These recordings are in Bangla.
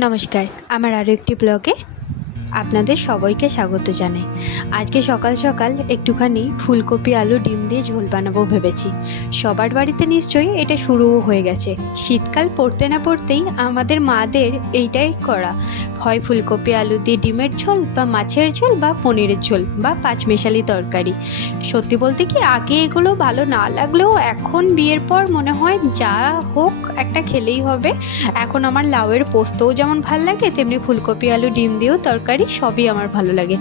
নমস্কার, আমার আরও একটি ব্লগে আপনাদের সবাইকে স্বাগত জানাই। আজকে সকাল সকাল একটুখানি ফুলকপি আলু ডিম দিয়ে ঝোল বানাবো ভেবেছি। সবার বাড়িতে নিশ্চয়ই এটা শুরুও হয়ে গেছে। শীতকাল পড়তে না পড়তেই আমাদের মাদের এইটাই করা, হয় ফুলকপি আলু দিয়ে ডিমের ঝোল বা মাছের ঝোল বা পনিরের ঝোল বা পাঁচমেশালি তরকারি। সত্যি বলতে কি আগে এগুলো ভালো না লাগলেও এখন বিয়ের পর মনে হয় যা হোক একটা খেলেই হবে। এখন আমার লাউয়ের পোস্তও যেমন ভাল লাগে, তেমনি ফুলকপি আলু ডিম দিয়েও তরকারি সবই আমার ভালো লাগে।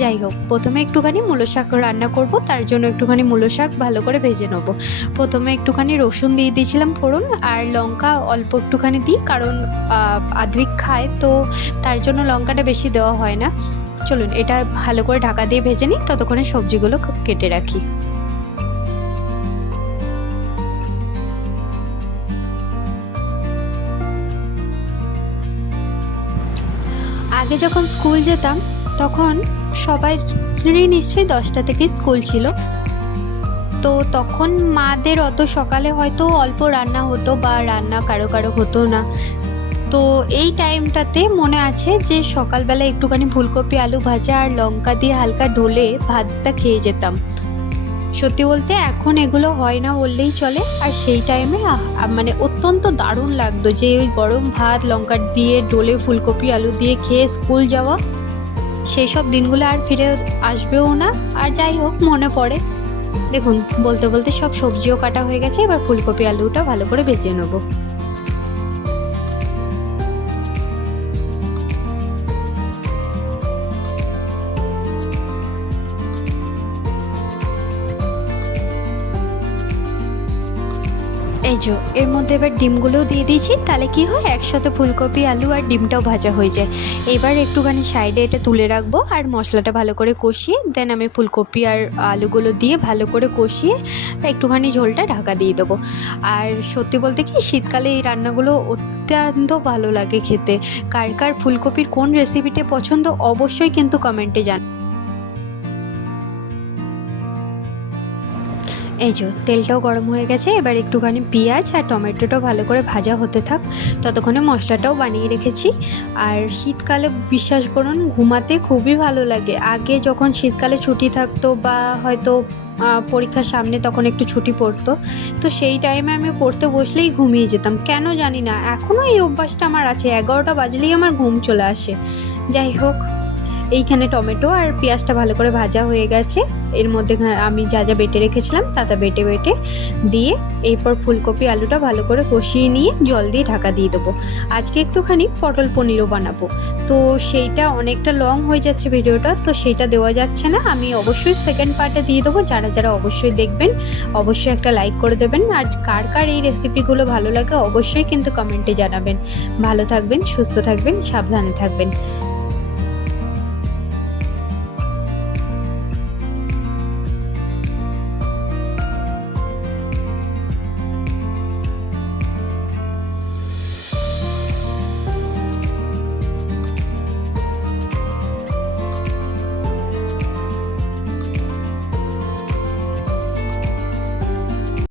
যাই হোক, প্রথমে একটুখানি মূলো শাক রান্না করব, তার জন্য একটুখানি মূলো শাক ভালো করে ভেজে নেব। প্রথমে একটুখানি রসুন দিয়ে দিয়েছিলাম ফোড়ন, আর লঙ্কা অল্প একটুখানি দিই, কারণ আদ্রিক খায় তো তার জন্য লঙ্কাটা বেশি দেওয়া হয় না। চলুন এটা ভালো করে ঢাকা দিয়ে ভেজে নিই, ততক্ষণে সবজিগুলো কেটে রাখি। আগে যখন স্কুল যেতাম তখন সবারই নিশ্চয়ই 10টা থেকে স্কুল ছিল, তো তখন মাদের অত সকালে হয়তো অল্প রান্না হতো বা রান্না কারো কারো হতো না। তো এই টাইমটাতে মনে আছে যে সকালবেলা একটুখানি ফুলকপি আলু ভাজা আর লঙ্কা দিয়ে হালকা ঢলে ভাতটা খেয়ে যেতাম। সত্যি বলতে এখন এগুলো হয় না বললেই চলে। আর সেই টাইমে মানে অত্যন্ত দারুণ লাগতো যে ওই গরম ভাত লঙ্কা দিয়ে ডোলে ফুলকপি আলু দিয়ে খেয়ে স্কুল যাওয়া। সেই সব দিনগুলো আর ফিরে আসবেও না। আর যাই হোক, মনে পড়ে। দেখুন, বলতে বলতে সব সবজিও কাটা হয়ে গেছে, এবার ফুলকপি আলুটা ভালো করে ভেজে নেবো। এই যে এর মধ্যে এবার ডিমগুলোও দিয়ে দিয়েছি, তাহলে কি হয় একসাথে ফুলকপি আলু আর ডিমটাও ভাজা হয়ে যায়। এবার একটুখানি সাইডে এটা তুলে রাখবো আর মশলাটা ভালো করে কষিয়ে দেন আমি ফুলকপি আর আলুগুলো দিয়ে ভালো করে কষিয়ে একটুখানি ঝোলটা ঢাকা দিয়ে দেবো। আর সত্যি বলতে কি শীতকালে এই রান্নাগুলো অত্যন্ত ভালো লাগে খেতে। কার কার ফুলকপির কোন রেসিপিটা পছন্দ অবশ্যই কিন্তু কমেন্টে জানান। এই যে তেলটাও গরম হয়ে গেছে, এবার একটুখানি পেঁয়াজ আর টমেটোটাও ভালো করে ভাজা হতে থাক, ততক্ষণে মশলাটাও বানিয়ে রেখেছি। আর শীতকালে বিশ্বাস করুন ঘুমাতে খুবই ভালো লাগে। আগে যখন শীতকালে ছুটি থাকতো বা হয়তো পরীক্ষার সামনে তখন একটু ছুটি পড়তো, তো সেই টাইমে আমি পড়তে বসলেই ঘুমিয়ে যেতাম। কেন জানি না, এখনও এই অভ্যাসটা আমার আছে, 11টা বাজলেই আমার ঘুম চলে আসে। যাই হোক, এইখানে টমেটো আর পেঁয়াজটা ভালো করে ভাজা হয়ে গেছে। এর মধ্যে আমি যা যা বেটে রেখেছিলাম তাতে বেটে দিয়ে এরপর ফুলকপি আলুটা ভালো করে কষিয়ে নিয়ে জল দিয়ে ঢাকা দিয়ে দেবো। আজকে একটুখানি পটল পনিরও বানাবো, তো সেইটা অনেকটা লং হয়ে যাচ্ছে ভিডিওটা, তো সেইটা দেওয়া যাচ্ছে না। আমি অবশ্যই সেকেন্ড পার্টে দিয়ে দেবো। যারা যারা অবশ্যই দেখবেন অবশ্যই একটা লাইক করে দেবেন। আর কার কার এই রেসিপিগুলো ভালো লাগে অবশ্যই কিন্তু কমেন্টে জানাবেন। ভালো থাকবেন, সুস্থ থাকবেন, সাবধানে থাকবেন।